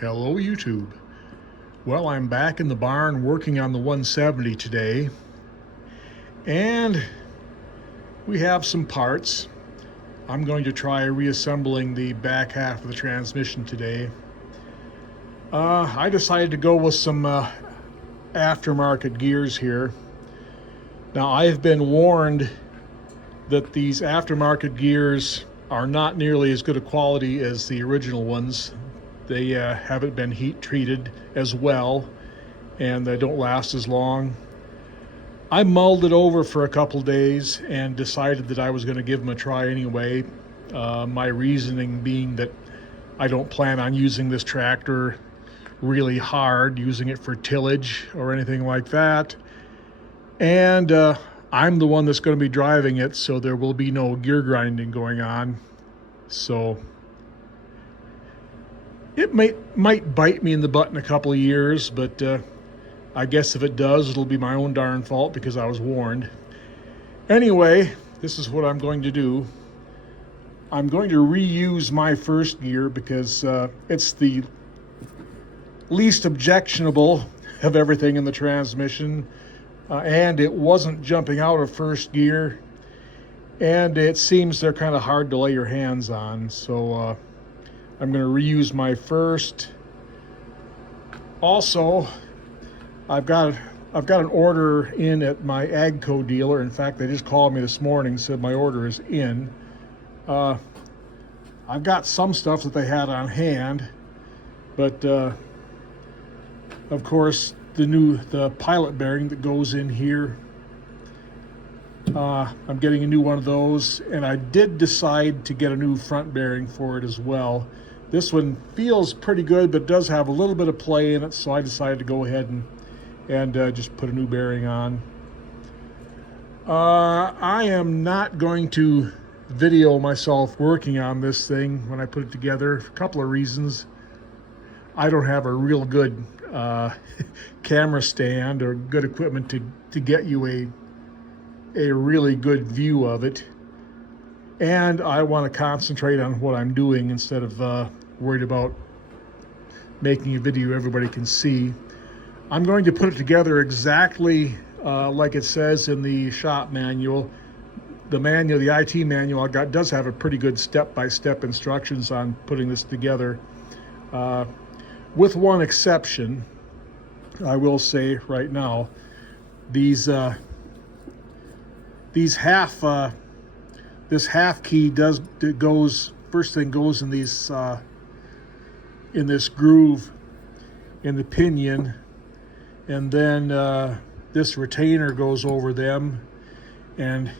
Hello YouTube. Well, I'm back in the barn working on the 170 today, and we have some parts. I'm going to try reassembling the back half of the transmission today. I decided to go with some aftermarket gears here. Now, I've been warned that these aftermarket gears are not nearly as good a quality as the original ones. They haven't been heat treated as well, and they don't last as long. I mulled it over for a couple days and decided that I was going to give them a try anyway. My reasoning being that I don't plan on using this tractor really hard, using it for tillage or anything like that. And I'm the one that's going to be driving it, so there will be no gear grinding going on. So it might bite me in the butt in a couple of years, but I guess if it does, it'll be my own darn fault because I was warned. Anyway, this is what I'm going to do. I'm going to reuse my first gear because it's the least objectionable of everything in the transmission, and it wasn't jumping out of first gear, and it seems they're kind of hard to lay your hands on. So I'm going to reuse my first. Also, I've got an order in at my AGCO dealer. In fact, they just called me this morning, said my order is in. I've got some stuff that they had on hand, but of course the pilot bearing that goes in here, I'm getting a new one of those, and I did decide to get a new front bearing for it as well. This one feels pretty good, but does have a little bit of play in it, so I decided to go ahead and just put a new bearing on. I am not going to video myself working on this thing when I put it together. A couple of reasons. I don't have a real good camera stand or good equipment to get you a really good view of it. And I want to concentrate on what I'm doing instead of worried about making a video everybody can see. I'm going to put it together exactly like it says in the shop manual. The manual, the IT manual I got, does have a pretty good step-by-step instructions on putting this together. With one exception, I will say right now, this half key goes first thing goes in these in this groove in the pinion, and then this retainer goes over them, and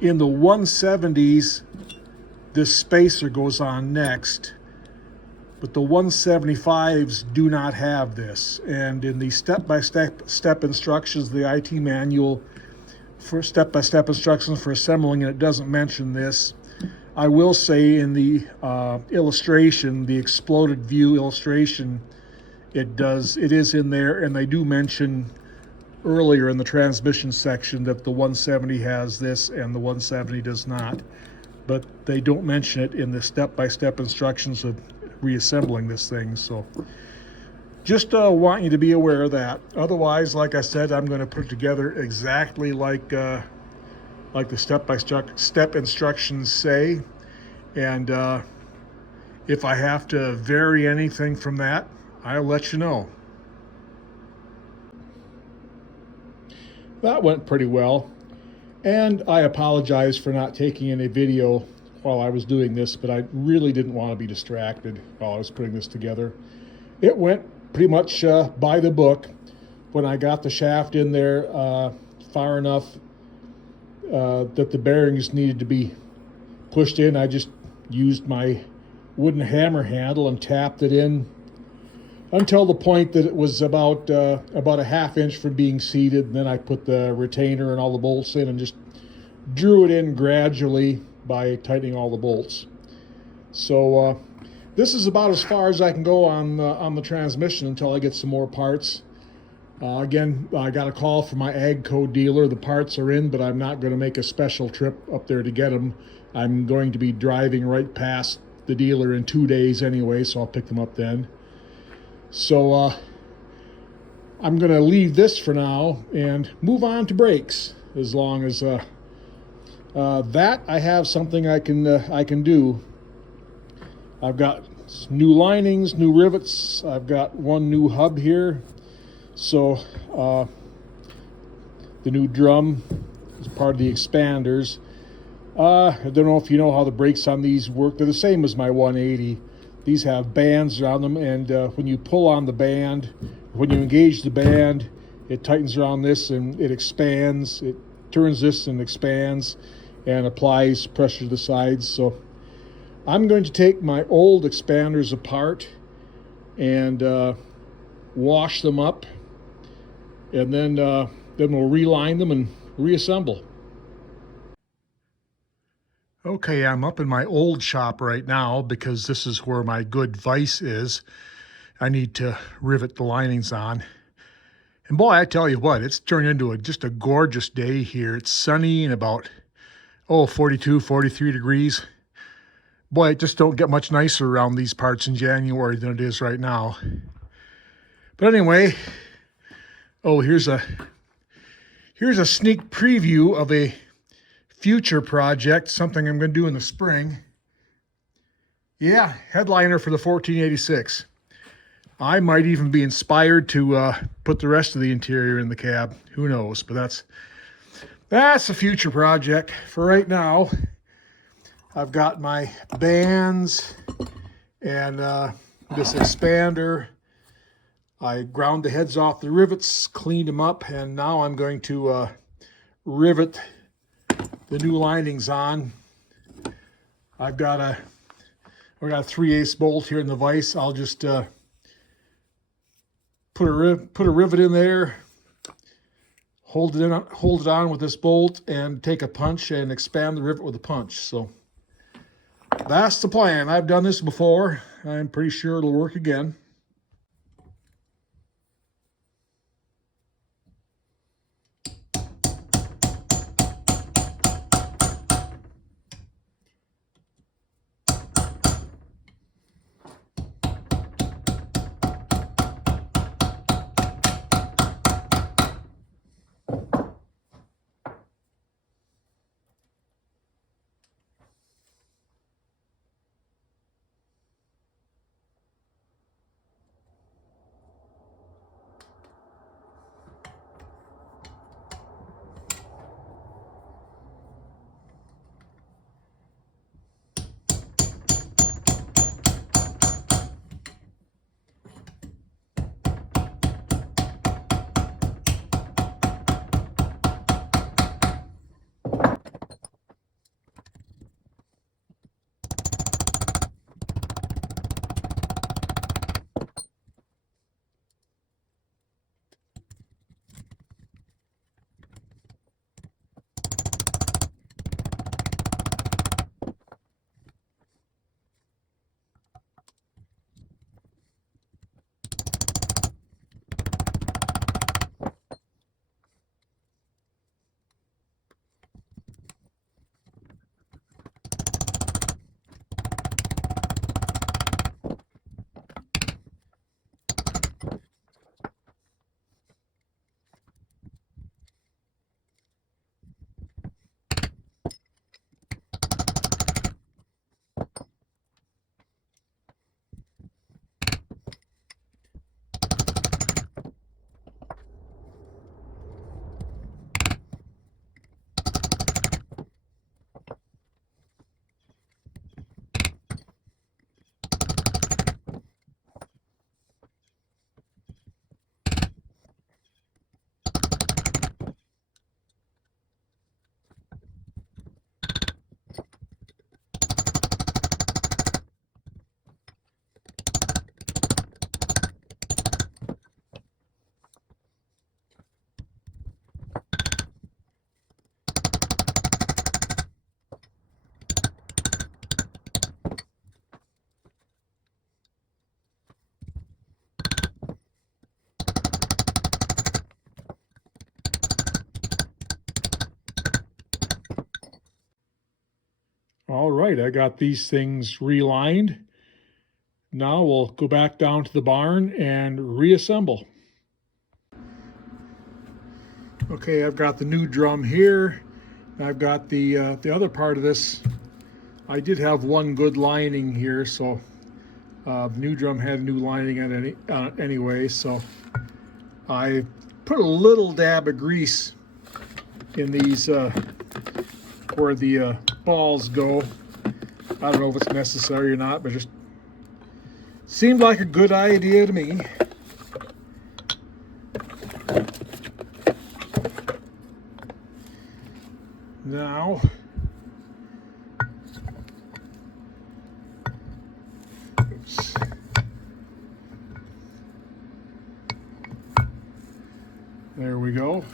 in the 170s this spacer goes on next, but the 175s do not have this. And in the step-by-step instructions, the IT manual for step-by-step instructions for assembling it, doesn't mention this. I will say in the illustration, the exploded view illustration, it is in there, and they do mention earlier in the transmission section that the 170 has this and the 170 does not, but they don't mention it in the step-by-step instructions of reassembling this thing. So just want you to be aware of that. Otherwise, like I said, I'm going to put it together exactly like the step instructions say, and if I have to vary anything from that, I'll let you know. That went pretty well, and I apologize for not taking any video while I was doing this, but I really didn't want to be distracted while I was putting this together. It went pretty much by the book. When I got the shaft in there far enough that the bearings needed to be pushed in, I just used my wooden hammer handle and tapped it in until the point that it was about a half inch from being seated. And then I put the retainer and all the bolts in and just drew it in gradually by tightening all the bolts. So this is about as far as I can go on the transmission until I get some more parts. Again, I got a call from my AGCO dealer. The parts are in, but I'm not going to make a special trip up there to get them. I'm going to be driving right past the dealer in 2 days anyway, so I'll pick them up then. So I'm going to leave this for now and move on to brakes. As long as that I have something I can do. I've got new linings, new rivets. I've got one new hub here. So the new drum is part of the expanders. I don't know if you know how the brakes on these work. They're the same as my 180. These have bands around them, and when you pull on the band, when you engage the band, it tightens around this and it expands. It turns this and expands and applies pressure to the sides. So I'm going to take my old expanders apart and wash them up, and then we'll reline them and reassemble. Okay, I'm up in my old shop right now because this is where my good vise is. I need to rivet the linings on. And boy, I tell you what, it's turned into just a gorgeous day here. It's sunny and about, 42, 43 degrees. Boy, it just don't get much nicer around these parts in January than it is right now. But anyway, here's a sneak preview of a future project, something I'm going to do in the spring. Yeah, headliner for the 1486. I might even be inspired to put the rest of the interior in the cab. Who knows? But that's a future project. For right now, I've got my bands and this expander. I ground the heads off the rivets, cleaned them up, and now I'm going to rivet the new linings on. I've got a 3/8 bolt here in the vise. I'll just put a rivet in there, hold it on with this bolt, and take a punch and expand the rivet with a punch. So that's the plan. I've done this before. I'm pretty sure it'll work again. All right, I got these things relined. Now we'll go back down to the barn and reassemble. Okay, I've got the new drum here. I've got the other part of this. I did have one good lining here, so the new drum had a new lining on it anyway, so I put a little dab of grease in these where the balls go. I don't know if it's necessary or not, but just seemed like a good idea to me. Now, oops. There we go.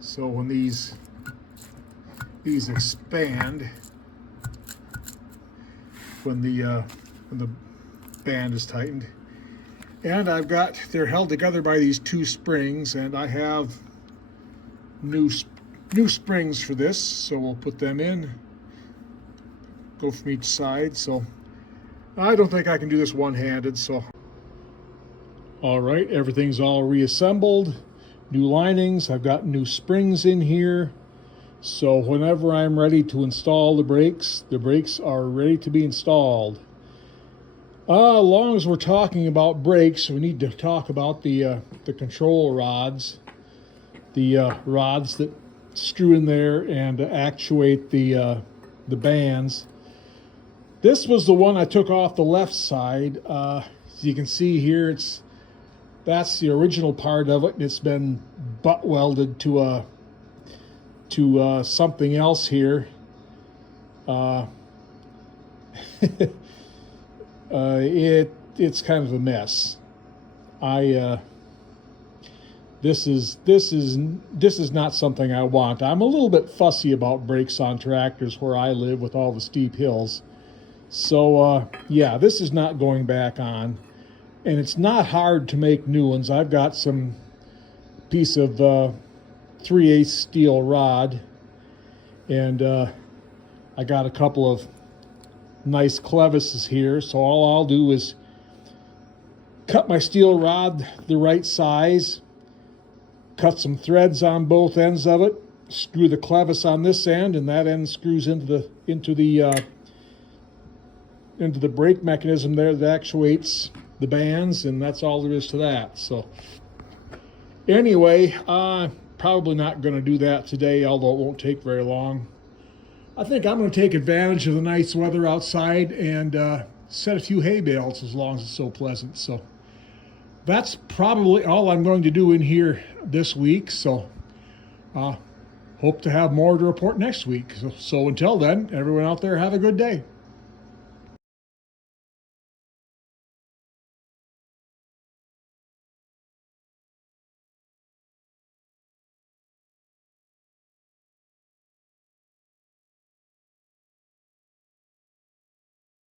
So when these expand, when the band is tightened, and they're held together by these two springs, and I have new springs for this, so we'll put them in, go from each side. So I don't think I can do this one-handed, so all right, everything's all reassembled, new linings, I've got new springs in here, so whenever I'm ready to install the brakes are ready to be installed. As long as we're talking about brakes, we need to talk about the control rods. The rods that screw in there and actuate the bands. This was the one I took off the left side. As you can see here, that's the original part of it. It's been butt welded to something else here. It's kind of a mess. This is not something I want. I'm a little bit fussy about brakes on tractors where I live with all the steep hills. So yeah, this is not going back on. And it's not hard to make new ones. I've got some piece of 3/8 steel rod, and I got a couple of nice clevises here. So all I'll do is cut my steel rod the right size, cut some threads on both ends of it, screw the clevis on this end, and that end screws into the brake mechanism there that actuates the bands, and that's all there is to that. So anyway, I'm probably not going to do that today, although it won't take very long. I think I'm going to take advantage of the nice weather outside and set a few hay bales as long as it's so pleasant. So that's probably all I'm going to do in here this week. So hope to have more to report next week. So until then, everyone out there, have a good day.